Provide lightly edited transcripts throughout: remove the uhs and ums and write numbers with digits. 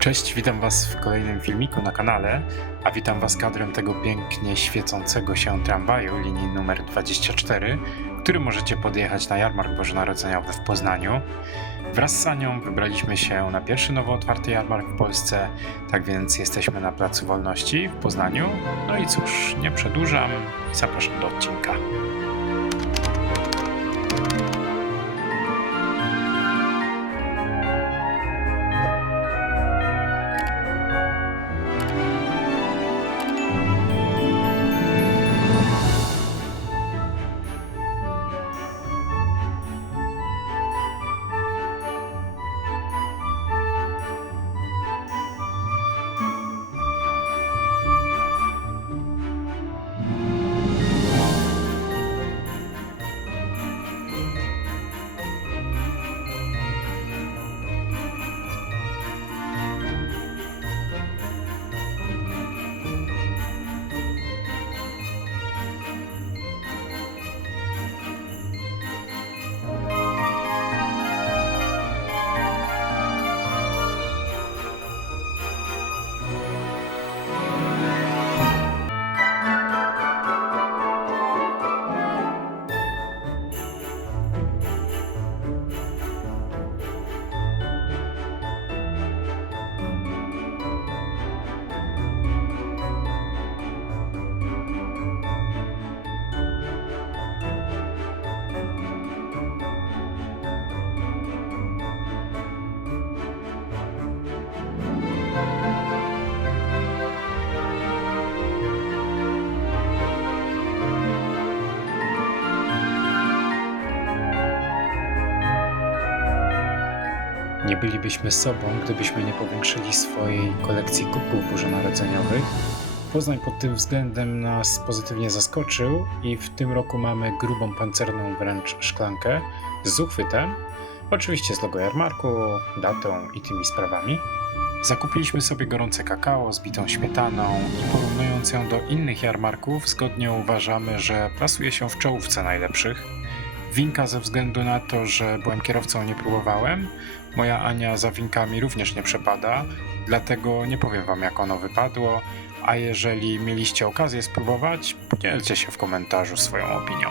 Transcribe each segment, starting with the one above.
Cześć, witam Was w kolejnym filmiku na kanale, a witam Was kadrem tego pięknie świecącego się tramwaju linii numer 24, który możecie podjechać na jarmark bożonarodzeniowy w Poznaniu. Wraz z Anią wybraliśmy się na pierwszy nowo otwarty jarmark w Polsce, tak więc jesteśmy na Placu Wolności w Poznaniu. No i cóż, nie przedłużam i zapraszam do odcinka. Nie bylibyśmy sobą, gdybyśmy nie powiększyli swojej kolekcji kubków bożonarodzeniowych. Poznań pod tym względem nas pozytywnie zaskoczył i w tym roku mamy grubą pancerną wręcz szklankę z uchwytem, oczywiście z logo jarmarku, datą i tymi sprawami. Zakupiliśmy sobie gorące kakao z bitą śmietaną i porównując ją do innych jarmarków, zgodnie uważamy, że plasuje się w czołówce najlepszych. Winka ze względu na to, że byłem kierowcą, nie próbowałem. Moja Ania za winkami również nie przepada, dlatego nie powiem Wam, jak ono wypadło, a jeżeli mieliście okazję spróbować, podzielcie się w komentarzu swoją opinią.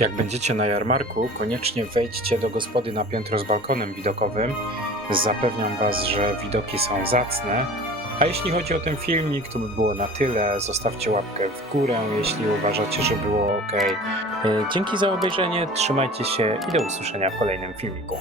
Jak będziecie na jarmarku, koniecznie wejdźcie do gospody na piętro z balkonem widokowym. Zapewniam Was, że widoki są zacne. A jeśli chodzi o ten filmik, to by było na tyle. Zostawcie łapkę w górę, jeśli uważacie, że było ok. Dzięki za obejrzenie, trzymajcie się i do usłyszenia w kolejnym filmiku.